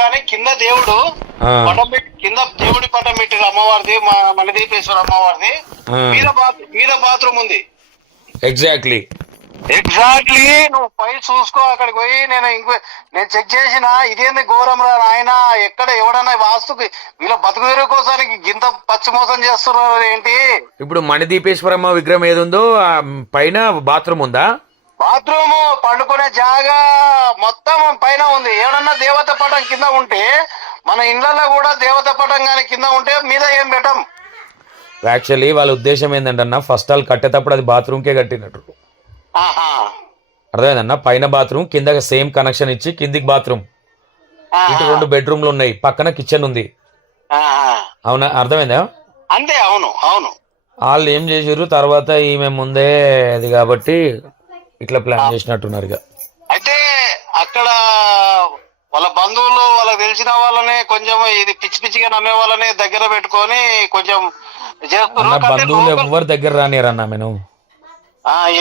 కానీ కింద దేవుడు పటం పెట్టి కింద దేవుడి పటం పెట్టారు అమ్మవారిది, మణిదీపేశ్వర అమ్మవారిది. మీద బాత్రూమ్ ఉంది. ఎగ్జాక్ట్లీ నువ్వు పై చూసుకో. అక్కడికి పోయి నేను చెక్ చేసిన, ఇదేంది ఘోరం రా నాయన, ఎక్కడ ఎవడన్నా వాస్తుకి వీళ్ళ బతుకుదేరు కోసానికి గింత పచ్చి మోసం చేస్తున్నారు ఏంటి? ఇప్పుడు మణిదీపేశ్వరమ్మ విగ్రహం ఏది ఉందో పైన బాత్రూమ్ ఉందా? బాత్రూమ్, పండుకునే జాగా మొత్తం పైన ఉంది. ఎవడన్నా దేవత పటం కింద ఉంటే, మన ఇండ్లలో కూడా దేవత పటం కానీ కింద ఉంటే మీద ఏం పెట్టం. యాక్చువల్లీ వాళ్ళ ఉద్దేశం ఏంటంటే ఫస్ట్ హాల్ కట్టేటప్పుడు అది బాత్రూమ్కే కట్టినట్టు. అర్థమైందన్న, పైన బాత్రూమ్ కింద సేమ్ కనెక్షన్ ఇచ్చి కిందికి బాత్రూమ్, ఇటు 2 బెడ్రూమ్లు ఉన్నాయి, పక్కన కిచెన్ ఉంది. అవునా, అర్థమైందా? అంతే. అవును అవును. వాళ్ళు ఏం చేసారు తర్వాత ఈమె ముందే అది కాబట్టి ఇట్లా ప్లాన్ చేసినట్టున్నారు. ఇక అయితే అక్కడ వాళ్ళ బంధువులు, వాళ్ళకి తెలిసిన వాళ్ళని కొంచెం ఇది పిచ్చి పిచ్చిగా నమ్మే వాళ్ళని దగ్గర పెట్టుకొని కొంచెం చేస్తున్నారు. బంధువులు ఎవరు దగ్గర రానియరన్నా నేను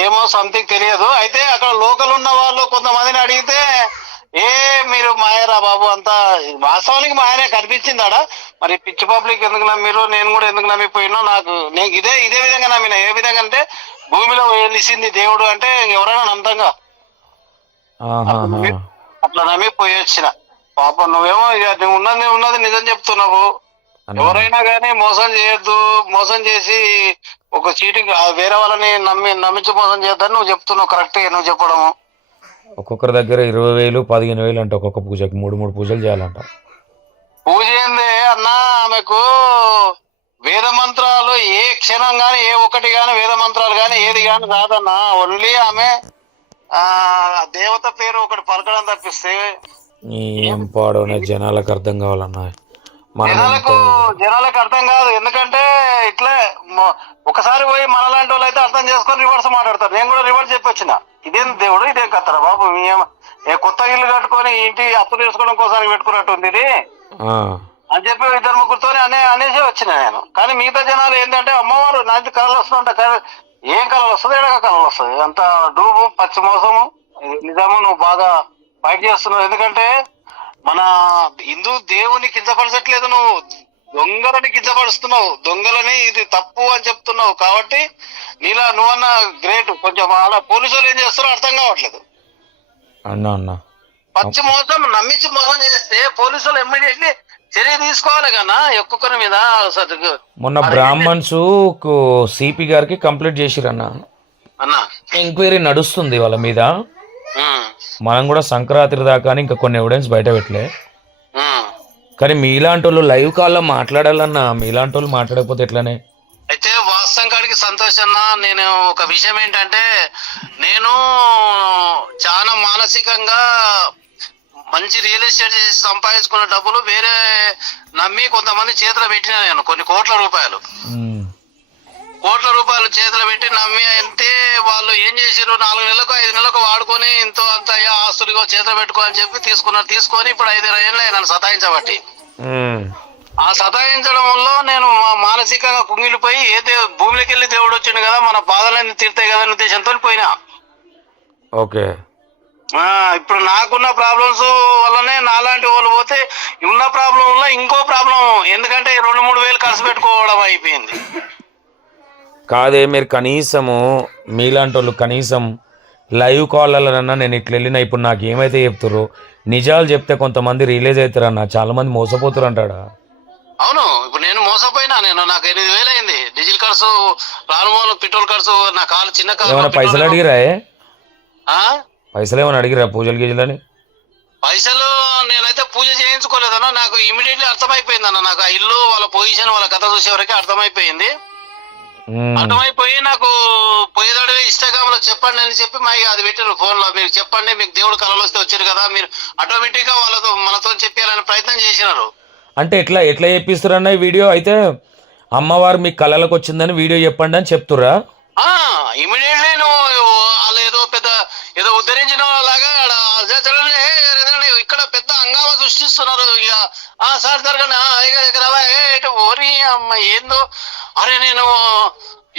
ఏమో సంథింగ్ తెలియదు. అయితే అక్కడ లోకల్ ఉన్న వాళ్ళు కొంతమందిని అడిగితే, మీరు మాయరా బాబు అంతా, వాస్తవానికి మాయనే కనిపించింది ఆడ. మరి పిచ్చి పబ్లిక్ ఎందుకు నమ్మిరు, నేను కూడా ఎందుకు నమ్మిపోయినా, నేను ఇదే విధంగా నమ్మిన. ఏ విధంగా అంటే, భూమిలో వెలిసింది దేవుడు అంటే ఎవరైనా నమ్ముతాంగా, అట్లా నమ్మి పోయి వచ్చిన. పాపం నువ్వేమో ఇక నువ్వు ఉన్నది నిజం చెప్తున్నావు. ఎవరైనా కానీ మోసం చేయొద్దు, మోసం చేసి ఒక చీటింగ్ వేరే వాళ్ళని నమ్మించి మోసం చేద్దని నువ్వు చెప్తున్నావు. కరెక్ట్ నువ్వు చెప్పడము. ఒక్కొక్కరి దగ్గర 20,000 15,000 అంటే ఒక్కొక్క పూజకి 3 పూజలు చేయాలంట. పూజ ఏంది అన్నా, ఆమెకు వేద మంత్రాలు ఏ క్షణం గాని, ఏ ఒక్కటి గాని, వేద మంత్రాలు గాని ఏది గాని రాదన్నా. ఓన్లీ ఆమె దేవత పేరు ఒకటి పలకడం తప్పిస్తే ఏం పాడో జనాలకు అర్థం కావాలన్నా. జనాలకు అర్థం కాదు. ఎందుకంటే ఇట్లా ఒకసారి పోయి మనలాంటి వాళ్ళు అయితే అర్థం చేసుకొని రివర్స్ మాట్లాడతారు. నేను కూడా రివర్స్ చెప్పొచ్చిన, ఇదేం దేవుడు, ఇదేం కత్తరా బాబు, కొత్త ఇల్లు కట్టుకొని ఇంటి అప్పు తీసుకోవడం కోసం పెట్టుకున్నట్టు ఉంది ఇది అని చెప్పి 2-3 అనేసి వచ్చిన నేను. కానీ మిగతా జనాలు ఏంటంటే, అమ్మవారు నాకు కళలు వస్తుందంట. ఏం కళలు వస్తుంది, ఎడక కళలు వస్తుంది, అంత డూబు పచ్చి మోసము. నిజము, నువ్వు బాగా ఫైట్ చేస్తున్నావు. ఎందుకంటే మన హిందూ దేవుని కించపరచట్లేదు, నువ్వు దొంగలని కించపరుస్తున్నావు. దొంగలని ఇది తప్పు అని చెప్తున్నావు. కాబట్టి నీలా నువ్వన్నా గ్రేట్. కొంచెం అలా పోలీసు వాళ్ళు ఏం చేస్తారో అర్థం కావట్లేదు. పచ్చి మోసం నమ్మించి మోసం చేస్తే పోలీసు వాళ్ళు ఇమ్మీడియట్లీ చర్య తీసుకోవాలి కన్నా ఒక్కొక్కరి మీద. మొన్న బ్రాహ్మణ్స్ సిపి గారికి కంప్లీట్ చేసిరన్న, ఎంక్వైరీ నడుస్తుంది వాళ్ళ మీద. మనం కూడా సంక్రాంతి దాకా ఇంకా కొన్ని ఎవిడెన్స్ బయట పెట్టలే. కానీ మీలాంటి వాళ్ళు లైవ్ కాల్లో మాట్లాడాలన్నా, మీలాంటి వాళ్ళు మాట్లాడకపోతే ఎట్లనే. అయితే వాస్తవం కాడికి సంతోషన్నా, నేను ఒక విషయం ఏంటంటే, నేను చాలా మానసికంగా మంచి రియల్ ఎస్టేట్ చేసి సంపాదించుకున్న డబ్బులు వేరే నమ్మి కొంతమంది చేతిలో పెట్టినా నేను కొన్ని కోట్ల రూపాయలు చేతిలో పెట్టి నమ్మి. అంటే వాళ్ళు ఏం చేసిరు, 4 నెలలకు 5 నెలలకు వాడుకొని ఇంతో అంత ఆస్తులుగా చేతిలో పెట్టుకోని చెప్పి తీసుకొని ఇప్పుడు 5 ఏళ్ళు నన్ను సతాయించబట్టి, ఆ సతాయించడం వల్ల నేను మానసికంగా కుంగిలిపోయి, భూమిలోకి వెళ్ళి దేవుడు వచ్చిండు కదా, మన బాధలన్నీ తీరుతాయి కదా అనే ఉద్దేశంతో పోయినా. ఓకే, ఇప్పుడు నాకున్న ప్రాబ్లమ్స్ వల్లనే నాలాంటి వాళ్ళు పోతే ఉన్న ప్రాబ్లం వల్ల ఇంకో ప్రాబ్లం. ఎందుకంటే 2-3 వేలు ఖర్చు పెట్టుకోవడం అయిపోయింది. కాదే, మీరు కనీసము మీలాంటి వాళ్ళు కనీసం లైవ్ కాల్లన్నా నేను ఇట్లా వెళ్ళినా ఇప్పుడు నాకు ఏమైతే చెప్తారో నిజాలు చెప్తే కొంతమంది రిలీజ్ అవుతారన్న. చాలా మంది మోసపోతారు అంటాడా. అవును, ఇప్పుడు నేను మోసపోయినా. నాకు 8,000 అయింది డీజిల్ ఖర్చు, రాను పెట్రోల్ ఖర్చు. నా కాలు చిన్న కాలు. పైసలు అడిగిరా? పైసలు ఏమైనా అడిగిరా పూజలు గీజలని? పైసలు నేనైతే పూజ చేయించుకోలేదన్నా. నాకు ఇమీడియట్లీ అర్థమైపోయింది అన్న. నాకు ఆ ఇల్లు, వాళ్ళ పొజిషన్, వాళ్ళ కథ చూసేవరకే అర్థమైపోయింది. అర్థమైపోయి నాకు పోయేదాడు ఇన్స్టాగ్రామ్ లో చెప్పండి అని చెప్పి అది పెట్టారు ఫోన్ లో. మీరు చెప్పండి, మీకు దేవుడు కళలు వస్తే వచ్చారు కదా, మీరు ఆటోమేటిక్ గా మనతో చెప్పాలని ప్రయత్నం చేసినారు. అంటే ఎట్లా చెప్పిస్తారన్న ఈ వీడియో? అయితే అమ్మవారు మీ కళలకు వచ్చిందని వీడియో చెప్పండి అని చెప్తురా? ఇమీడియట్లీ వాళ్ళు ఏదో ఉద్ధరించిన లాగా ఇక్కడ పెద్ద హంగామా సృష్టిస్తున్నారు. ఇక సార్ జరగండి ఓరి అమ్మ ఏందో, అరే నేను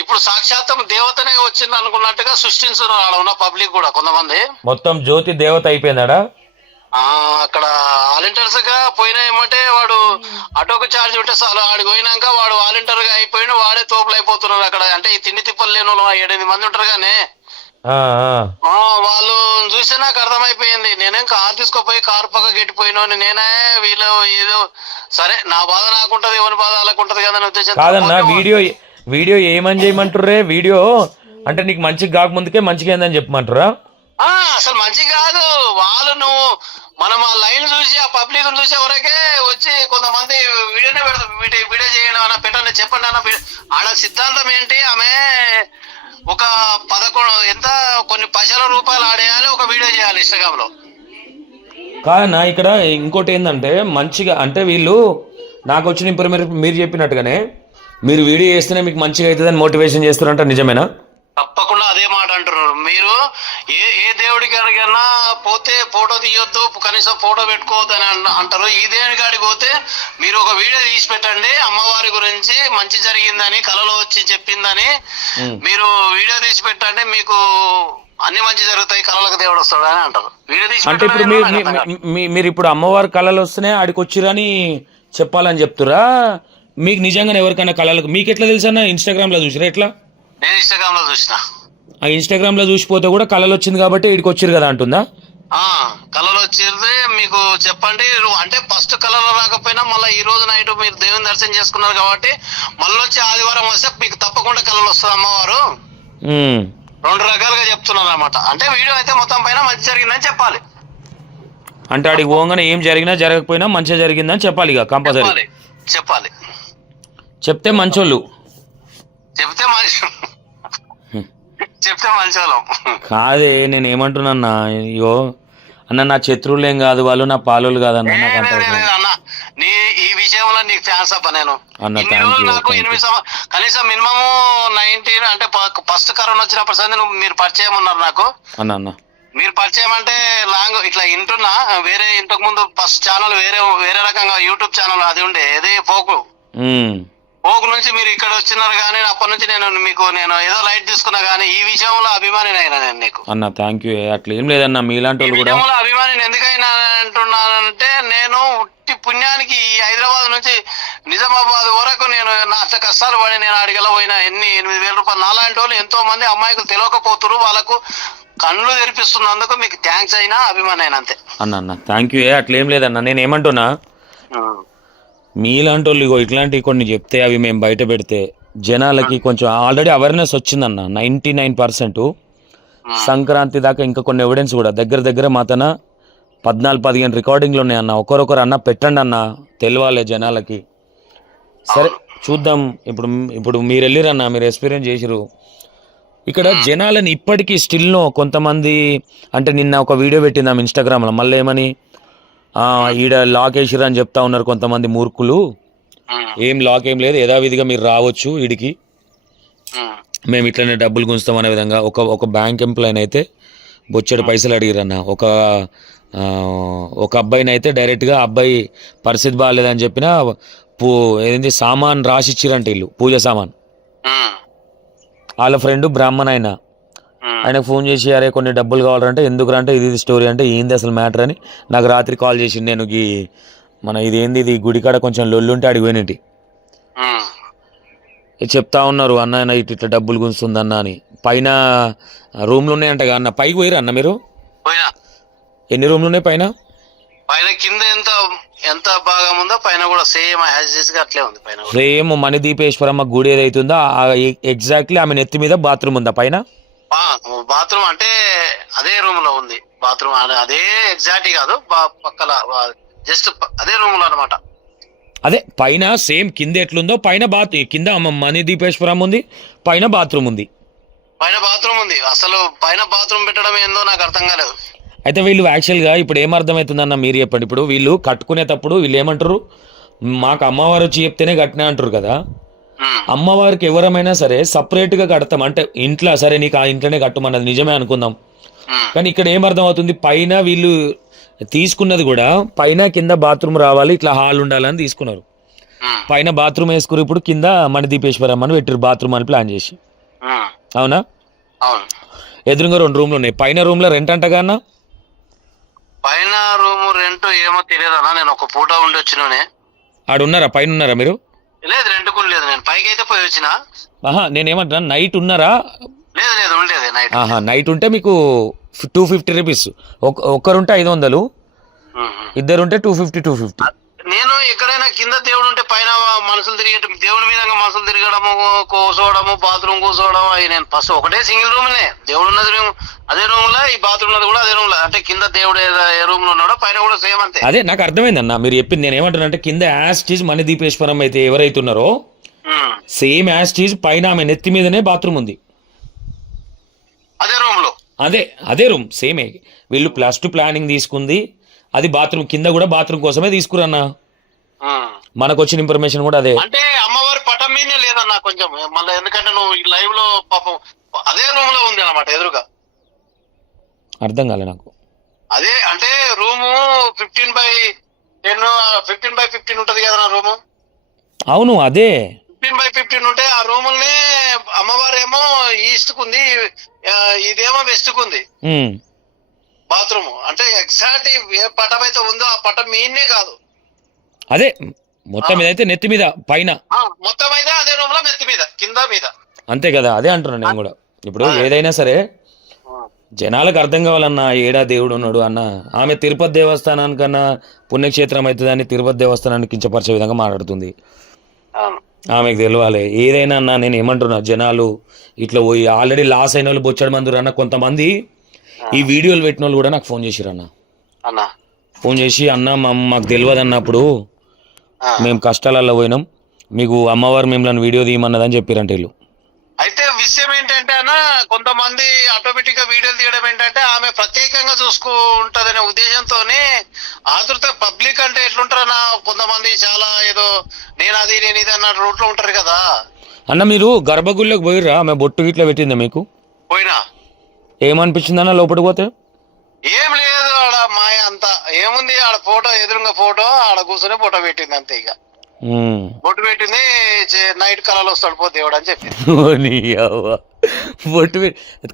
ఇప్పుడు సాక్షాత్తం దేవతనే వచ్చింది అనుకున్నట్టుగా సృష్టిస్తున్నారు అలా ఉన్న పబ్లిక్ కూడా కొంతమంది. మొత్తం జ్యోతి దేవత అయిపోయిందా? అక్కడ వాలంటీర్స్ గా పోయినా ఏమంటే వాడు ఆటోకు ఛార్జ్ ఉంటే చాలు ఆడికి పోయినాక వాడు వాలంటీర్ గా అయిపోయిన వాడే తోపులు అయిపోతున్నారు అక్కడ. అంటే ఈ తిండి తిప్పలు లేని వాళ్ళు 7-8 మంది ఉంటారు కానీ వాళ్ళు చూస్తే నాకు అర్థమైపోయింది. నేనేం కారు తీసుకోపోయి కారు పక్క గెట్టిపోయినా నేనే వీళ్ళు ఏదో సరే నా బాధ నాకుంటది ఎవరి బాధ వాళ్ళకు ఉంటది కదా అనే ఉద్దేశం కాదన్నా. వీడియో ఏమని చేయమంటుర్రే? వీడియో అంటే నీకు మంచిగా కాకముందుకే మంచిగా ఏందని చెప్పమంటారా? అసలు మంచి కాదు. వాళ్ళు నువ్వు మనం ఆ లైన్ చూసి ఆ పబ్లిక్ చూసే వరకే వచ్చి కొంతమంది వీడియోనే పెడతారు. వీడియో చేయడం అన్న పెట్టండి చెప్పండి అన్న. ఆడ సిద్ధాంతం ఏంటి? ఆమె ఒక 11 కొన్ని పైసల రూపాయలు ఆడేయాలి, ఒక వీడియో చేయాలి ఇన్స్టాగ్రామ్ లో. కాదన్నా ఇక్కడ ఇంకోటి ఏంటంటే మంచిగా అంటే వీళ్ళు నాకు వచ్చిన ఇన్ఫర్మేషన్ మీరు చెప్పినట్టుగానే మీరు వీడియో చేస్తేనే మీకు మంచిగా అవుతుందని మోటివేషన్ చేస్తారంట. నిజమేనా? తప్పకుండా అదే మాట అంటున్నారు. మీరు ఏ దేవుడికి అడిగినా పోతే ఫోటో తీయొద్దు, కనీసం ఫోటో పెట్టుకోవద్దు అని అంటారు. ఈ దేవుడి కాడికి పోతే మీరు ఒక వీడియో తీసి పెట్టండి, అమ్మవారి గురించి మంచి జరిగిందని కలలో వచ్చి చెప్పిందని మీరు వీడియో తీసి పెట్టండి, మీకు అన్ని మంచి జరుగుతాయి, కళలకు దేవుడు వస్తాడు అని అంటారు. వీడియో తీసి అంటే ఇప్పుడు మీరు ఇప్పుడు అమ్మవారి కళలు వస్తేనే ఆడికి వచ్చిరని చెప్పాలని చెప్తురా? మీకు నిజంగానే ఎవరికైనా కళలకు మీకు ఎట్లా తెలుసు అన్న? ఇన్స్టాగ్రామ్ లో చూసిరా? ఎట్లా? నేను ఇన్స్టాగ్రామ్ లో చూసిన. ఆ ఇన్స్టాగ్రామ్ లో చూసిపోతే కూడా కళలు వచ్చింది కాబట్టి ఇక్కడికి వచ్చిరు కదా అంటుందా? కళలు వచ్చింది మీకు చెప్పండి. అంటే ఫస్ట్ కళలు రాకపోయినా మళ్ళీ ఈ రోజు నైట్ మీరు దేవుని దర్శనం చేసుకున్నారు కాబట్టి మళ్ళీ వచ్చి ఆదివారం వస్తే మీకు తప్పకుండా కళలు వస్తుంది అమ్మవారు. 2 రకాలుగా చెప్తున్నారు అన్నమాట. అంటే వీడియో అయితే మొత్తం పైన మంచి జరిగిందని చెప్పాలి. అంటే ఆడికి పోగానే ఏం జరిగినా జరగకపోయినా మంచిగా జరిగిందని చెప్పాలి ఇక కంపల్సరీ చెప్పాలి. చెప్తే మంచోళ్ళు, చెప్తే మంచోళ్ళం కాదే. నేను ఏమంటున్నా అయ్యో అన్న, నా శత్రువులు ఏం కాదు, వాళ్ళు నా పాలోళ్ళు కాదన్న. అన్న నీ ఈ విషయంలో నీకు ఫ్యాన్స్ అప్ప. నేను నాకు 8 కనీసం మినిమం 19 అంటే ఫస్ట్ కరోనా వచ్చినప్పుడు సరే మీరు పరిచయం ఉన్నారు నాకు. అన్న మీరు పరిచయం అంటే లాంగ్ ఇట్లా వింటున్నా. వేరే ఇంతకు ముందు ఫస్ట్ ఛానల్ వేరే రకంగా యూట్యూబ్ ఛానల్ అది ఉండే ఏది పోకు నుంచి మీరు ఇక్కడ వచ్చినారు కానీ అప్పటి నుంచి నేను ఏదో లైట్ తీసుకున్నా కానీ ఈ విషయంలో అభిమాని అయినా నేను నీకు అన్న. Thank you. అట్లా ఏం లేదన్న, మీలాంటి వాళ్ళు కూడా అభిమాని ఎందుకైనా అంటున్నానంటే నేను ఉట్టి పుణ్యానికి హైదరాబాద్ నుంచి నిజామాబాద్ వరకు నేను నా కష్టాలు పడి నేను అడిగల పోయినా 8,000 రూపాయలు. నాలాంటి వాళ్ళు ఎంతో మంది అమ్మాయిలు తెలియకపోతున్నారు, వాళ్ళకు కళ్ళు తెరిపిస్తున్నందుకు మీకు థ్యాంక్స్ అయినా అభిమాని అయినా అంతే అన్న. Thank you. అట్లా ఏం లేదన్న. నేను ఏమంటున్నా, మీలాంటి వాళ్ళు ఇగో ఇట్లాంటివి కొన్ని చెప్తే అవి మేము బయట పెడితే జనాలకి కొంచెం ఆల్రెడీ అవేర్నెస్ వచ్చిందన్న 99%. సంక్రాంతి దాకా ఇంకా కొన్ని ఎవిడెన్స్ కూడా దగ్గర మా తన 14-15 రికార్డింగ్లు ఉన్నాయి అన్న. ఒకరొకరు అన్న పెట్టండి అన్న, తెలియాలి జనాలకి. సరే చూద్దాం. ఇప్పుడు మీరు వెళ్ళిరన్న, మీరు ఎక్స్పీరియన్స్ చేసిరు ఇక్కడ జనాలని. ఇప్పటికీ స్టిల్నో కొంతమంది అంటే నిన్న ఒక వీడియో పెట్టిందాం ఇన్స్టాగ్రామ్లో, మళ్ళీ ఏమని ఈడ లాక్ వేసిరు అని చెప్తా ఉన్నారు కొంతమంది మూర్ఖులు. ఏం లాక్ ఏం లేదు, యథావిధిగా మీరు రావచ్చు ఈడికి, మేము ఇట్లనే డబ్బులు గుంచుతాం అనే విధంగా. ఒక బ్యాంక్ ఎంప్లాయీని అయితే బొచ్చెడు పైసలు అడిగిరన్న. ఒక అబ్బాయిని అయితే డైరెక్ట్గా అబ్బాయి పరిస్థితి బాగాలేదని చెప్పిన ఏంది సామాన్ రాసిచ్చిరంట వీళ్ళు, పూజ సామాన్. వాళ్ళ ఫ్రెండ్ బ్రాహ్మణ ఆయనకు ఫోన్ చేసి అరే కొన్ని డబ్బులు కావాలంటే ఎందుకురంటే ఇది స్టోరీ అంటే ఏంది అసలు మ్యాటర్ అని నాకు రాత్రి కాల్ చేసి నేను ఇది గుడికాడ కొంచెం లొల్లుంటే అడిగిపోయినట్టు చెప్తా ఉన్నారు అన్న ఇట్లా డబ్బులు గుంచుతుందన్న అని. పైన రూమ్లు ఉన్నాయంట అన్న. పైకి పోయిరా అన్న మీరు? ఎన్ని రూమ్లు ఉన్నాయి పైన? కింద ఎంత బాగా ఉందో పైన కూడా సేమ్ అట్లే ఉంది. పైన సేమ్ మణిదీపేశ్వరమ్మ గుడి ఏదైతుందో ఎగ్జాక్ట్లీ ఆమె నెత్తి మీద బాత్రూమ్ ఉందా పైన? బాత్రూమ్ అంటే అదే రూమ్ లో ఉంది బాత్రూమ్. అదే ఎగ్జాక్ట్ కాదు, పక్కల జస్ట్ అదే రూమ్ లో అనమాట. అదే పైన సేమ్ కింద ఎట్లుందో పైన కింద మణిదీపేశ్వరం ఉంది, పైన బాత్రూమ్ ఉంది. అసలు పైన బాత్రూమ్ పెట్టడం ఏందో నాకు అర్థం కాలేదు. అయితే వీళ్ళు యాక్చువల్గా ఇప్పుడు ఏమర్థమవుతుందన్న మీరు చెప్పండి. ఇప్పుడు వీళ్ళు కట్టుకునేటప్పుడు వీళ్ళు ఏమంటారు, మాకు అమ్మవారు వచ్చి చెప్తేనే కట్టినా అంటారు కదా. అమ్మవారికి ఎవరమైనా సరే సపరేట్గా కడతాం అంటే ఇంట్లో సరే నీకు ఆ ఇంట్లోనే కట్టమన్నది నిజమే అనుకుందాం. కానీ ఇక్కడ ఏమర్థం అవుతుంది, పైన వీళ్ళు తీసుకున్నది కూడా పైన కింద బాత్రూమ్ రావాలి, ఇట్లా హాల్ ఉండాలని తీసుకున్నారు. పైన బాత్రూమ్ వేసుకుని ఇప్పుడు కింద మణిదీపేశ్వరం అని పెట్టారు బాత్రూమ్ అని ప్లాన్ చేసి. అవునా? ఎదురుగా 2 రూమ్లు ఉన్నాయి. పైన రూమ్ లో రెంట్ అంటగా అన్న? పైన రూమ్ రెంట్ ఏమో తెలియదన్నా, నేను ఒక పూట ఉండి వచ్చిననే. ఆడున్నారా, పైన ఉన్నారా మీరు? లేదు, రెంట్ కూడా లేదు, నేను పైకి అయితే పోయి వచ్చిన. ఆహా, నేనేమంటున్నా, నైట్ ఉన్నారా? లేదు లేదు, ఉండేది నైట్. ఆహా, నైట్ ఉంటే మీకు 250 రూపీస్. ఒక్కరుంటే 500, ఇద్దరుంటే 250. నేను ఎక్కడైనా కింద దేవుడు ఉంటే పైన మనుషులు తిరిగేట, దేవుడి మీద మనుషులు తిరగడము, కూర్చోవడము, బాత్రూమ్ కూర్చోవడం, అవి నేను ఫస్ట్ ఒకటే సింగిల్ రూమ్నే, దేవుడు ఉన్నది రూమ్ అదే రూమ్ లో, ఈ బాత్రూమ్ ఉన్నది కూడా అదే రూమ్ లో. అంటే కింద దేవుడు ఏ రూమ్ లో ఉన్నాడో పైన కూడా సేమ్ అంతే. అదే నాకు అర్థమైందన్న మీరు చెప్పింది. నేను ఏమంటున్నా అంటే కింద యాజ్ టీజ్ మణిదీపేశ్వరం అయితే ఎవరైతే ఉన్నారో సేమ్ యాజ్ టీజ్ పైన ఆమె నెత్తి మీదనే బాత్రూమ్ ఉంది, అదే రూమ్ లో. అదే రూమ్ సేమే. వీళ్ళు +2 ప్లానింగ్ తీసుకుంది, అది బాత్రూమ్ కింద కూడా బాత్రూమ్ కోసమే తీసుకురన్నా. మనకు వచ్చిన ఇన్ఫర్మేషన్ కూడా అదే. అంటే అమ్మవారి పటం మీదే లేదన్నా కొంచెం మళ్ళీ, ఎందుకంటే నువ్వు లైవ్ లో పాపం అదే రూమ్ లో ఉంది అన్నమాట ఎదురుగా. అర్థం కాలే నాకు. అదే అంటే రూము 15/10, 15/15 ఉంటది కదా నా రూము. అవును, అదే 15/15 ఉంటే ఆ రూముల్ని అమ్మవారేమో ఈస్ట్ కుంది, ఇదేమో వెస్ట్ కుంది బాత్రూమ్. అంటే ఎగ్జాక్ట్ ఏ పటం అయితే ఉందో ఆ పటం మీనే కాదు, అదే మొత్తం ఇదైతే నెత్తి మీద పైన, మొత్తం అయితే అదే రూమ్ లో నెత్తి మీద కింద మీద. అంతే కదా, అదే అంటున్నా నేను కూడా. ఇప్పుడు ఏదైనా సరే జనాలకు అర్థం కావాలన్నా, ఏడా దేవుడు ఉన్నాడు అన్న. ఆమె తిరుపతి దేవస్థానానికన్నా పుణ్యక్షేత్రం అవుతుందని తిరుపతి దేవస్థానాన్ని కించపరిచే విధంగా మాట్లాడుతుంది. ఆమెకు తెలియాలి ఏదైనా అన్నా. నేను ఏమంటున్నా, జనాలు ఇట్లా పోయి ఆల్రెడీ లాస్ అయిన వాళ్ళు బొచ్చడి మందురు అన్న. కొంతమంది ఈ వీడియోలు పెట్టిన వాళ్ళు కూడా నాకు ఫోన్ చేసిరు అన్న. ఫోన్ చేసి అన్న మాకు తెలియదు అన్నప్పుడు మేము కష్టాలలో పోయినాం, మీకు అమ్మవారు మిమ్మల్ని వీడియో తీయమన్నదని చెప్పారంట వీళ్ళు. అయితే విషయం ఏంటంటే అన్న, కొంతమంది ఆటోమేటిక్ గా వీడియోలు తీయడం ఏంటంటే ఆమె ప్రత్యేకంగా చూసుకుంటదనే ఉద్దేశంతోనే ఆతృత. పబ్లిక్ అంటే ఎట్లుంటారన్న, కొంతమంది చాలా ఏదో నేను ఇది అన్న రూట్ లో ఉంటారు కదా అన్న. మీరు గర్భగుడిలోకి పోయిర్రా? ఆమె బొట్టు ఇట్లా పెట్టిందా మీకు? పోయినా. ఏమనిపించింది అన్న లోపలికి పోతే? ఏం లేదు, ఆడ మాయ అంతా ఏముంది, ఆడ ఫోటో ఎదురుగా ఫోటో, ఆడ కూర్చొని ఫోటో పెట్టింది అంతే. ఇక బొట్టు పెట్టింది, నైట్ కళలో వస్తాడు పో దేవుడు అని చెప్పింది. బొట్టు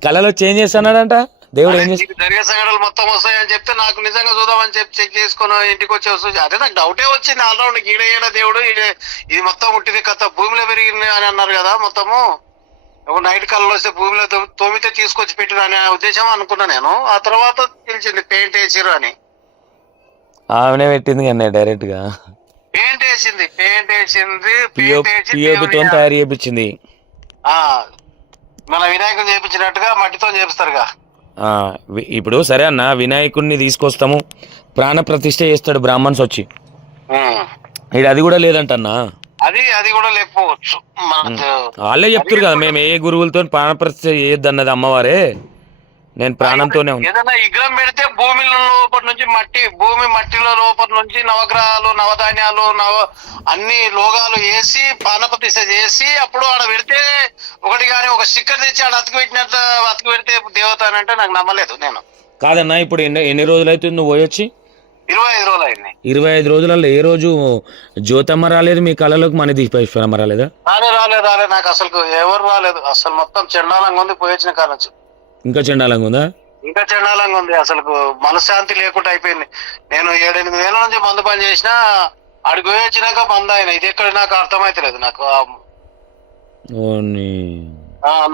కళలో చేంజ్ చేస్తాడంట దేవుడు. ఏం చేస్తాడు? జరిగే సంఘటనలు మొత్తం వస్తాయని చెప్తే నాకు నిజంగా చూద్దామని చెప్పి చెక్ చేసుకుని ఇంటికి వచ్చి వస్తుంది. అదే నాకు డౌటే వచ్చింది ఆల్రౌండ్, ఈడ దేవుడు ఇది మొత్తం ఉట్టిది కథ, భూమిలో పెరిగింది అని అన్నారు కదా మొత్తము. నైట్ కళలో వస్తే భూమిలో తోమితే తీసుకొచ్చి పెట్టిరు అనే ఉద్దేశం అనుకున్నా నేను. ఆ తర్వాత తెలిసింది పెయింట్ వేసిరు అని. ఆమెనే పెట్టింది కానీ డైరెక్ట్ గా పెయింట్ వేసింది పిఓపితో తయారు చేయించింది. మన వినాయకుని చేయించినట్టుగా మట్టితో చేపిస్తారుగా. ఇప్పుడు సరే అన్న, వినాయకుడిని తీసుకొస్తాము, ప్రాణ ప్రతిష్ఠ చేస్తాడు బ్రాహ్మణ్స్ వచ్చి, ఇది అది కూడా లేదంటన్నా. అది కూడా లేకపోవచ్చు. వాళ్ళే చెప్తారు కదా, మేము ఏ గురువులతో ప్రాణ ప్రతిష్ఠ చేయొద్దు అన్నది అమ్మవారే. నేను ప్రాణంతోనే ఉన్నా. ఏదైనా విగ్రహం పెడితే భూమి లోపటి నుంచి మట్టిలో లోపటి నుంచి నవగ్రహాలు, నవధాన్యాలు, అన్ని లోగాలు వేసి ప్రాణప్రతిష్ఠ చేసి అప్పుడు ఆడ పెడితే ఒకటి కానీ ఒక స్టిక్కర్ తెచ్చి ఆడ అతికి పెడితే దేవత అని అంటే నాకు నమ్మలేదు నేను. కాదన్నా, ఇప్పుడు ఎన్ని రోజులు అవుతుంది నువ్వు పోయొచ్చి? 25 రోజులు అయింది. 25 రోజులలో ఏ రోజు జ్యోతమ్మ రాలేదు మీ కళలోకి? మణిదీపేశ్వరమ్మ రాలేదా? రాలేదు నాకు అసలు ఎవరు రాలేదు. అసలు మొత్తం చెండాలంగా ఉంది పోయొచ్చిన కాడ నుంచి. ఇంకా చెండాలంగా ఉందా? ఇంకా చెండాలంగా ఉంది. అసలు మనశ్శాంతి లేకుండా అయిపోయింది. నేను 7-8 నెలల నుంచి మందు పని చేసినా అడిగి వచ్చినాక మందు ఆయన ఇది ఎక్కడ నాకు అర్థమైతలేదు.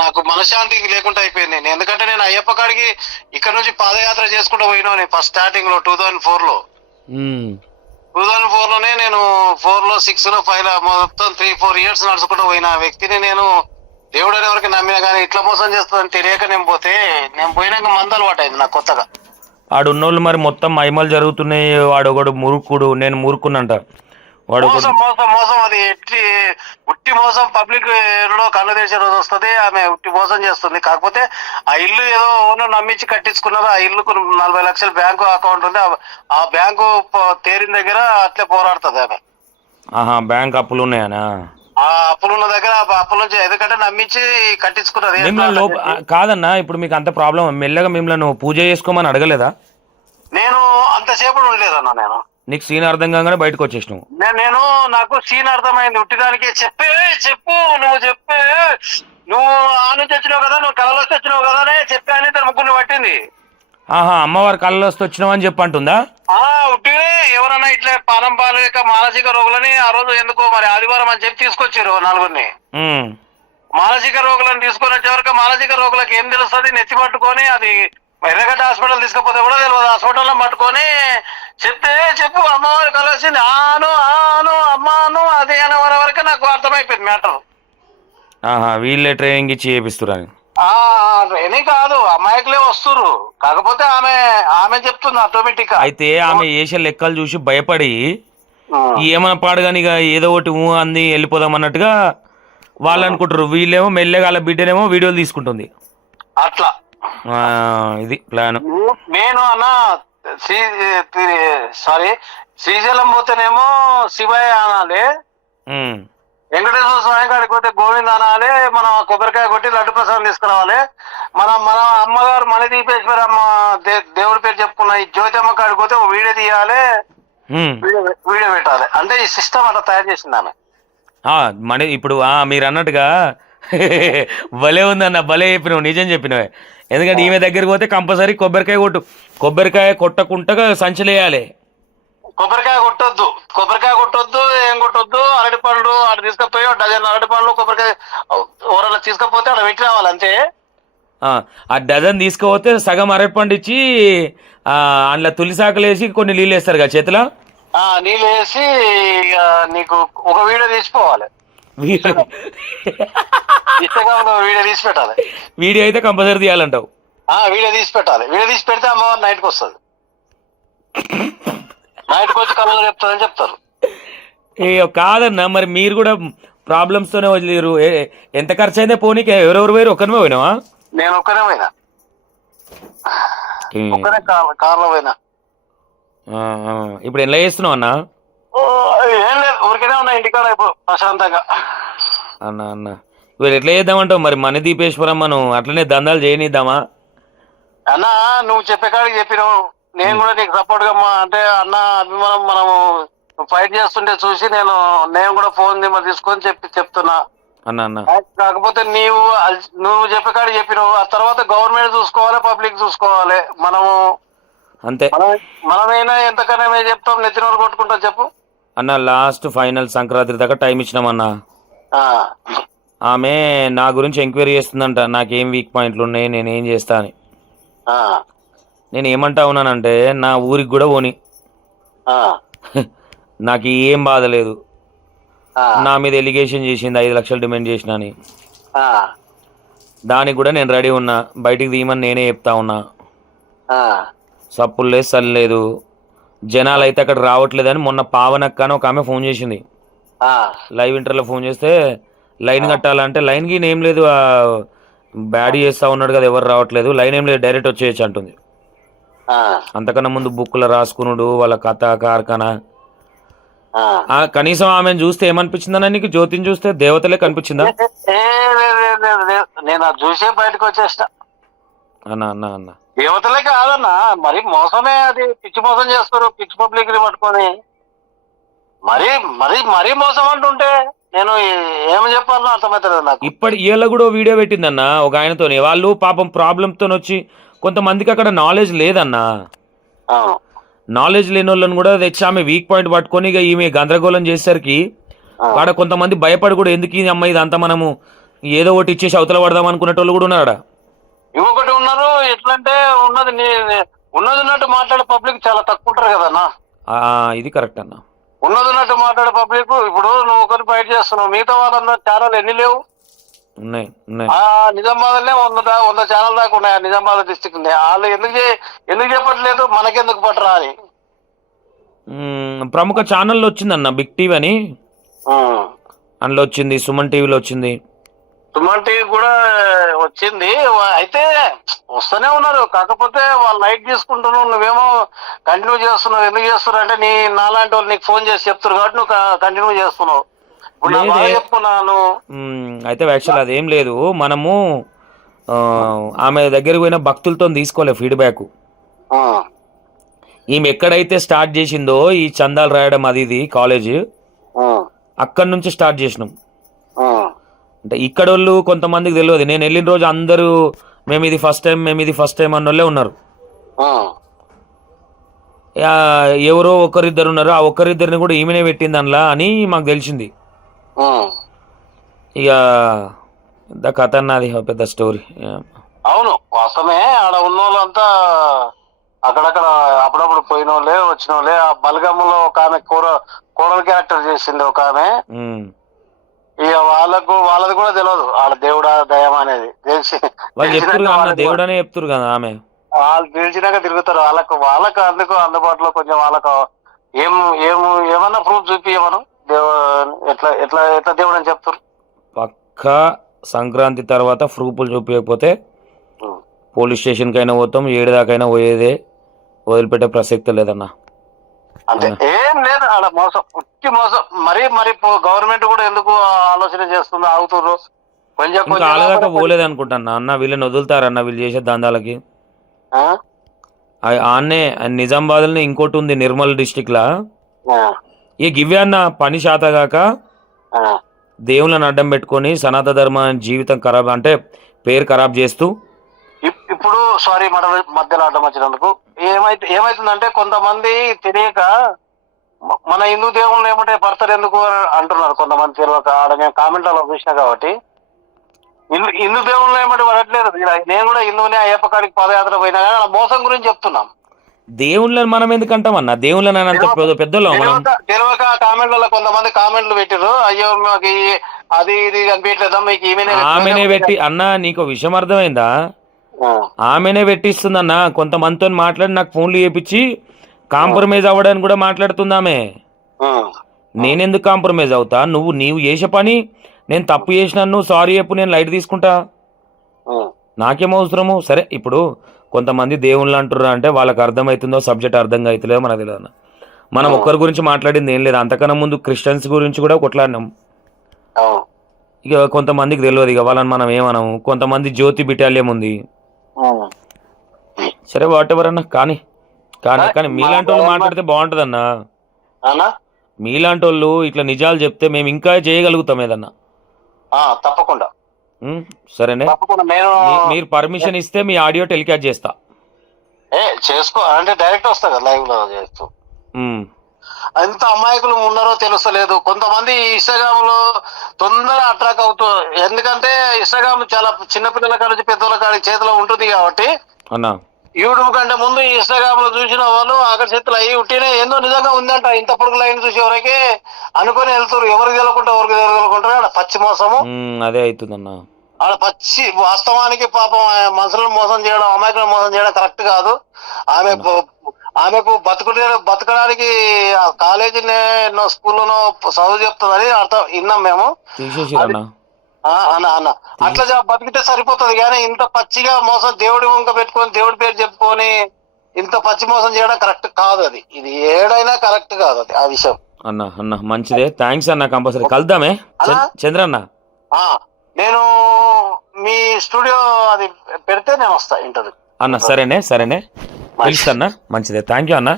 నాకు మనశ్శాంతి లేకుండా అయిపోయింది. ఎందుకంటే నేను అయ్యప్ప కాడికి ఇక్కడ నుంచి పాదయాత్ర చేసుకుంటూ పోయినా. ఫస్ట్ స్టార్టింగ్ లో 2004లో 2004లోనే నేను 4లో 6లో 5లో మొత్తం 3-4 ఇయర్స్ నడుచుకుంటూ పోయిన వ్యక్తిని నేను. దేవుడు అనే వరకు నమ్మినా కానీ ఇట్లా మోసం చేస్తుందని తెలియక నేను పోయినాక మందు అలవాటు అయింది నాకు కొత్తగా. ఆడున్నోళ్ళు మరి మొత్తం మహిమలు జరుగుతున్నాయి, వాడు ఒకడు మురుకుడు, నేను మురుకున్నంట. మోసం అది ఉట్టి మోసం. పబ్లిక్ లో కళ్ళు తెరిచే రోజు వస్తుంది, ఆమె ఉట్టి మోసం చేస్తుంది. కాకపోతే ఆ ఇల్లు ఏదో ఓనర్ నమ్మించి కట్టించుకున్నారు. ఆ ఇల్లుకు 40 లక్షల బ్యాంకు అకౌంట్ ఉంది. ఆ బ్యాంకు తేరిన దగ్గర అట్లే పోరాడుతుంది ఆమె. బ్యాంక్ అప్పులు ఉన్నాయనా? ఆ అప్పులున్న దగ్గర అప్పుల నుంచి ఎందుకంటే నమ్మించి కట్టించుకున్నది. కాదన్నా, ఇప్పుడు మీకు అంత ప్రాబ్లం, మెల్లగా మిమ్మల్ని పూజ చేసుకోమని అడగలేదా? నేను అంతసేపు ఉండలేదన్నా. నేను నీకు సీన్ అర్థం కాగానే బయటకు వచ్చేసినావు. నేను నాకు సీన్ అర్థమైంది. ఉట్టిదానికి చెప్పు నువ్వు ఆ నుంచి వచ్చినావు కదా, నువ్వు కళలో వచ్చినావు కదా అని చెప్పి అని తన ముగ్గురిని పట్టింది. ఆహా, అమ్మవారి కళ్ళలో వస్తే వచ్చినామని చెప్పంటుందా? ఉట్టినే ఎవరన్నా ఇట్లా పానం పాలేక మానసిక రోగులని ఆ రోజు ఎందుకో మరి ఆదివారం అని చెప్పి తీసుకొచ్చారు నలుగురిని. ఉమ్, మానసిక రోగులను తీసుకొని వచ్చే వరకు మానసిక రోగులకు ఏం తెలుస్తుంది, నెత్తి పట్టుకొని అది ఎర్రగడ్డ హాస్పిటల్ తీసుకపోతే కూడా తెలియదు, హాస్పిటల్లో పట్టుకొని చెప్తే చెప్పు అమ్మవారు కలిసింది ఆను ఆను అమ్మాను అది అనే వరకు నాకు అర్థమైపోయింది మ్యాటర్. ఆహా, వీళ్ళే ట్రైనింగ్ ఇచ్చి చేపిస్తున్నారు. ట్రైనింగ్ కాదు, అమ్మాయికులే వస్తుర్రు, కాకపోతే ఆమె ఆమె చెప్తుంది ఆటోమేటిక్ గా. అయితే ఆమె చేసే లెక్కలు చూసి భయపడి ఏమైనా పాడుగాని ఇక ఏదో ఒకటి అంది వెళ్ళిపోదాం అన్నట్టుగా వాళ్ళు అనుకుంటారు. వీళ్ళేమో మెల్లగా వాళ్ళ బిడ్డనేమో వీడియోలు తీసుకుంటుంది. అట్లా ఇది ప్లాన్. నేను అన్న సారీ శ్రీశైలం పోతేనేమో శివయ్య అనాలి, వెంకటేశ్వర స్వామి కాడికి పోతే గోవింద్ అనాలి, మనం కొబ్బరికాయ కొట్టి లడ్డు ప్రసాదం తీసుకురావాలి. మన అమ్మగారు మణి దీపేశ్వరి అమ్మ దేవుడి పేరు చెప్పుకున్న ఈ జ్యోతిమ్మ కాడికి పోతే వీడియో తీయాలి, వీడియో పెట్టాలి. అంటే ఈ సిస్టమ్ అట్లా తయారు చేసింది ఆమె. మణి ఇప్పుడు మీరు అన్నట్టుగా భలే ఉందన్న, భలే చెప్పినావు, నిజం చెప్పినవే. ఎందుకంటే ఈమె దగ్గరికి పోతే కంపల్సరీ కొబ్బరికాయ కొట్టకుండా సంచలేయాలి. కొబ్బరికాయ కొట్టొద్దు ఏం కొట్టొద్దు, అరటి పండ్లు అక్కడ తీసుకపోయి డజన్ అరటి పండ్లు కొబ్బరికాయ ఎవరన్నా తీసుకపోతే అక్కడ పెట్టి రావాలి అంతే. ఆ డజన్ తీసుకుపోతే సగం అరటి పండు ఇచ్చి అందులో తులిసాకులు వేసి కొన్ని నీళ్ళు వేస్తారు కదా చేతిలో, నీళ్ళు వేసి నీకు ఒక వీడియో తీసిపోవాలి, ఇన్స్టాగ్రామ్ వీడియో తీసి పెట్టాలి. వీడియో అయితే కంపల్సరీ తీయాలంటావు? వీడియో తీసి పెట్టాలి. వీడియో తీసి పెడితే అమ్మవారు నైట్కి వస్తుంది, నైట్కి వచ్చి కళ్ళు చెప్తారని చెప్తారు. కాదన్నా, మరి మీరు కూడా ప్రాబ్లమ్స్ తోనే వదిలేరు. ఎంత ఖర్చు అయిందే పోనీకి? ఎవరెవరు పోయారు? ఒక్కనే పోయినావా? నేను ఒక్కనే పోయినా, ఒక్కనే కార్లో పోయినా. ఇప్పుడు ఎలా చేస్తున్నావు అన్న? ఏం లేదు, ఊరికేనే ఉన్నా ఇంటికాడ ఇప్పుడు ప్రశాంతంగా. అన్న ఇప్పుడు ఎట్లా చేద్దామంటావు మరి? మణి దీపేశ్వరం మనం అట్లనే దందాలు చేయనిద్దామా? అన్న నువ్వు చెప్పే కాడికి చెప్పినావు, నేను కూడా నీకు సపోర్ట్ గా అంటే అన్న అభిమానం మనము ఫైట్ చేస్తుంటే చూసి నేను కూడా ఫోన్ తీసుకొని చెప్తున్నా అన్న. కాకపోతే నువ్వు చెప్పే కాడికి చెప్పినావు, ఆ తర్వాత గవర్నమెంట్ చూసుకోవాలి, పబ్లిక్ చూసుకోవాలి. మనము అంతే, మనమైనా ఎంతకన్నా చెప్తాం, నెత్తినోరు కొట్టుకుంటా చెప్పు అన్న. లాస్ట్ ఫైనల్ సంక్రాంతి దాకా టైం ఇచ్చినామన్నా. ఆమె నా గురించి ఎంక్వైరీ చేస్తుందంట, నాకేం వీక్ పాయింట్లు ఉన్నాయి, నేనేం చేస్తా అని. నేను ఏమంటా ఉన్నానంటే నా ఊరికి కూడా పోని, నాకు ఏం బాధ లేదు. నా మీద ఎలిగేషన్ చేసింది 5 లక్షలు డిమాండ్ చేసిన అని, దానికి కూడా నేను రెడీ ఉన్నా, బయటికి తీయమని నేనే చెప్తా ఉన్నా. సప్పులు లేదు సల్లేదు, జనాలు అయితే అక్కడ రావట్లేదని మొన్న పావనక్క అని ఒక ఆమె ఫోన్ చేసింది, లైవ్ ఇంటర్లో ఫోన్ చేస్తే లైన్ కట్టాలంటే లైన్కి ఏం లేదు, బ్యాడ్ చేస్తా ఉన్నాడు కదా, ఎవరు రావట్లేదు, లైన్ ఏం లేదు, డైరెక్ట్ వచ్చేయచ్చు అంటుంది. అంతకన్నా ముందు బుక్లో రాసుకున్నాడు వాళ్ళ కథ కార్ఖానా. కనీసం ఆమెను చూస్తే ఏమనిపించిందన్నా నీకు? జ్యోతిని చూస్తే దేవతలే కనిపించిందా? నేను చూసే బయటకు వచ్చేస్తా అన్న. దేవతలే కాదన్నా, మరి మోసమే, అది పిచ్చి మోసం చేస్తారు, పిచ్చి పబ్లిక్ ని పట్టుకొని మరీ మరీ మరీ మోసం అంటుంటే నేను ఏమి చెప్పాలన్నా అర్థమవుతుంది నాకు. ఇప్పటి ఇవాళ కూడా వీడియో పెట్టిందన్న ఒక ఆయనతోని, వాళ్ళు పాపం ప్రాబ్లంతో వచ్చి, కొంతమందికి అక్కడ నాలెడ్జ్ లేదన్నా, నాలెడ్జ్ లేని వాళ్ళని కూడా తెచ్చి ఆమె వీక్ పాయింట్ పట్టుకొని ఇక ఈమె గందరగోళం చేసేసరికి ఆడ కొంతమంది భయపడి కూడా ఎందుకు ఈ అమ్మాయి ఇదంతా మనము ఏదో ఒకటి ఇచ్చేసి అవతల పడదాం అనుకునేటోళ్ళు కూడా ఉన్నారా? ఇంకొకటి ఉన్నారు, ఎట్లంటే ఉన్నట్టు మాట్లాడే పబ్లిక్ చాలా తక్కువ ఉంటారు కదన్నా. ఇది కరెక్ట్ అన్న, ఉన్నట్టు మాట్లాడే పబ్లిక్. ఇప్పుడు నువ్వు ఒకరిని ఫైట్ చేస్తున్నావు, మిగతా వాళ్ళందరూ ఛానల్ ఎన్ని లేవు? ఉన్నాయి. నిజామాబాద్నే 100 ఛానల్ దాకా ఉన్నాయి, నిజామాబాద్ డిస్టిక్ ఉన్నాయి. వాళ్ళు ఎందుకు చెప్పట్లేదు, మనకెందుకు పట్టరా అని. ప్రముఖ ఛానల్లో వచ్చిందన్న, బిగ్ టీవీ అని, అందులో వచ్చింది, సుమన్ టీవీలో వచ్చింది, సుమన్ టీవీ కూడా వచ్చింది. అయితే వస్తూనే ఉన్నారు, కాకపోతే వాళ్ళు లైట్ తీసుకుంటున్నావు, నువ్వేమో కంటిన్యూ చేస్తున్నావు. ఎందుకు చేస్తున్నావు అంటే నాలాంటి వాళ్ళు నీకు ఫోన్ చేసి చెప్తారు కాబట్టి నువ్వు కంటిన్యూ చేస్తున్నావు. ఇప్పుడు నా బాగా చెప్తున్నాను. అయితే యాక్చువల్ అదేం లేదు, మనము ఆమె దగ్గరికి పోయిన భక్తులతో తీసుకోలే ఫీడ్బ్యాక్. ఈమె ఎక్కడైతే స్టార్ట్ చేసిందో ఈ చందాలు రాయడం అది ఇది కాలేజ్, అక్కడి నుంచి స్టార్ట్ చేసినాం. అంటే ఇక్కడ వాళ్ళు కొంతమందికి తెలియదు, నేను వెళ్ళిన రోజు అందరూ మేము ఇది ఫస్ట్ టైం అన్న వాళ్ళే ఉన్నారు. ఉమ్, ఆ, ఎవరో ఒకరిద్దరు ఉన్నారు, ఆ ఒకరిద్దరిని కూడా ఈమెనే పెట్టింది అందులో అని మాకు తెలిసింది. ఉమ్. ఇక ఇంత కథ అన్నది ఒక పెద్ద స్టోరీ. అవును, వాస్తవమే. ఆడ ఉన్న వాళ్ళంతా అక్కడక్కడ అప్పుడప్పుడు పోయిన వాళ్ళే వచ్చిన వాళ్ళే. ఆ బలగంలో ఒక ఆమె కోడల క్యారెక్టర్ చేసింది ఒక ఆమె. ఇక వాళ్ళది కూడా తెలియదు ఆడ దేవుడా దయం అనేది వాళ్ళు చెప్తురు తెలిసినాక అన్న దేవుడు అనే చెప్తురు కదా ఆమె. వాళ్ళు తెలిసినాక తిరుగుతారు. వాళ్ళకు అందుకు అందుబాటులో కొంచెం వాళ్ళకు ఏం ఏం ఏమన్నా ప్రూఫ్ చూపియమను. ఎట్లా ఎట్లా ఎట్లా దేవుడు అని చెప్తారు. పక్కా సంక్రాంతి తర్వాత ప్రూఫ్లు చూపించకపోతే పోలీస్ స్టేషన్కి అయినా పోతాం, ఏడుదాకైనా పోయేదే, వదిలిపెట్టే ప్రసక్తి లేదన్నా. అంటే ఏం లేదు ఆడ మోసం, ఉట్టి మోసం. మరి గవర్నమెంట్ కూడా ఎందుకు ఆలోచన చేస్తుంది, ఆగుతుర్రు కొంచెం ఇంకా కొంచెం ఆలదాకా పోలేదు అనుకుంటున్నా అన్న. వీళ్ళని వదులుతారన్న వీళ్ళు చేసే దందాలకి. ఆ? ఆన్నే నిజామాబాద్లో ఇంకోటి ఉంది నిర్మల్ డిస్టిక్ లా. ఆ, ఈ గివ్వే అన్న పని శాతగాక ఆ, దేవుళ్ళని అడ్డం పెట్టుకొని సనాతన ధర్మ జీవితం ఖరాబ్ అంటే పేరు ఖరాబ్ చేస్తూ. ఇప్పుడు సారీ మధ్యలో అడ్డం వచ్చినందుకు. ఏమైతుందంటే కొంతమంది తెలియక మన హిందూ దేవుళ్ళు ఏమంటే భర్తలు ఎందుకు అని అంటున్నారు కొంతమంది తెలియక. ఆడ నేను కామెంట్లలో చూసిన కాబట్టి హిందూ దేవుళ్ళు ఏమంటే పడట్లేదు. నేను కూడా హిందువునే, అయ్యప్ప కాడికి పాదయాత్ర పోయినా కానీ అలా మోసం గురించి చెప్తున్నాం. దేవుళ్ళని మనం ఎందుకు అంటామన్నా? దేవుళ్ళని అంత పెద్దలో మనం తెలియక కామెంట్లలో కొంతమంది కామెంట్లు పెట్టారు, అయ్యో మాకు అది ఇది కనిపించలేదా మీకు ఆమెనే పెట్టి అన్న. నీకు విషయం అర్థమైందా? ఆమెనే పెట్టిస్తుందన్న. కొంతమందితో మాట్లాడి నాకు ఫోన్లు చేపించి కాంప్రమైజ్ అవ్వడానికి కూడా మాట్లాడుతుంది ఆమె. నేనెందుకు కాంప్రమైజ్ అవుతా? నీవు చేసే పని నేను తప్పు చేసినాను, సారీ చెప్పు, నేను లైట్ తీసుకుంటా. నాకేం అవసరము? సరే ఇప్పుడు కొంతమంది దేవుళ్ళు అంటుర్రు అంటే వాళ్ళకి అర్థమవుతుందో సబ్జెక్ట్ అర్థం అవుతలేదో మనకు తెలియదు అన్న. మనం ఒక్కరి గురించి మాట్లాడింది ఏం లేదు. అంతకన్నా ముందు క్రిస్టియన్స్ గురించి కూడా కొట్లాడినాం. ఇక కొంతమందికి తెలియదు, ఇక వాళ్ళని మనం ఏమన్నాము. కొంతమంది జ్యోతి బిటాలియం ఉంది. సరే వాట్ ఎవర్ అన్న. కానీ కానీ కానీ మీలాంటి వాళ్ళు మాట్లాడితే బాగుంటుంది అన్న. మీలాంటి వాళ్ళు ఇట్లా నిజాలు చెప్తే మేము ఇంకా చేయగలుగుతాం ఏదన్నా. తప్పకుండా. సరేనే, నేను మీరు పర్మిషన్ ఇస్తే మీ ఆడియో టెలికాస్ట్ చేస్తా. చేసుకో అంటే డైరెక్ట్ వస్తా కదా లైవ్ లో చేస్తూ. ఎంత అమాయకులు ఉన్నారో తెలుస్తలేదు. కొంతమంది ఇన్స్టాగ్రామ్ లో తొందర అట్రాక్ట్ అవుతూ, ఎందుకంటే ఇన్స్టాగ్రామ్ చాలా చిన్నపిల్లల కాడ నుంచి పెద్దల కాడి చేతిలో ఉంటుంది కాబట్టి అన్నా. యూట్యూబ్ కంటే ముందు ఇన్స్టాగ్రామ్ లో చూసిన వాళ్ళు ఆకర్షితులు అయ్యి ఉట్టినే ఏందో నిజంగా ఉందంట. ఇంత పొడుగు లైన్ చూసి ఎవరికి అనుకుని వెళ్తారు. ఎవరికి తెలకుంటారు ఆడ పచ్చి మోసము. అదే అవుతుందన్నా. ఆడ పచ్చి వాస్తవానికి పాపం మనుషులను మోసం చేయడం, అమాయకులను మోసం చేయడం కరెక్ట్ కాదు. ఆమెకు బతకడానికి కాలేజీనే స్కూల్లోనో చదువు చెప్తుందని అర్థం విన్నాం మేము. అన్న అట్లా బతికితే సరిపోతుంది. కానీ ఇంత పచ్చిగా మోసం, దేవుడి వంక పెట్టుకొని దేవుడి పేరు చెప్పుకొని ఇంత పచ్చి మోసం చేయడం కరెక్ట్ కాదు. ఇది ఏడైనా కరెక్ట్ కాదు అది ఆ విషయం. అన్న మంచిదే, థ్యాంక్స్ అన్న. కంపల్సరీ కలుద్దామే చంద్రన్న. నేను మీ స్టూడియో అది పెడితే నేను వస్తా ఇంటర్వ్యూ అన్న. సరేనే తెలుసు అన్న. మంచిదే, థ్యాంక్ యూ అన్న.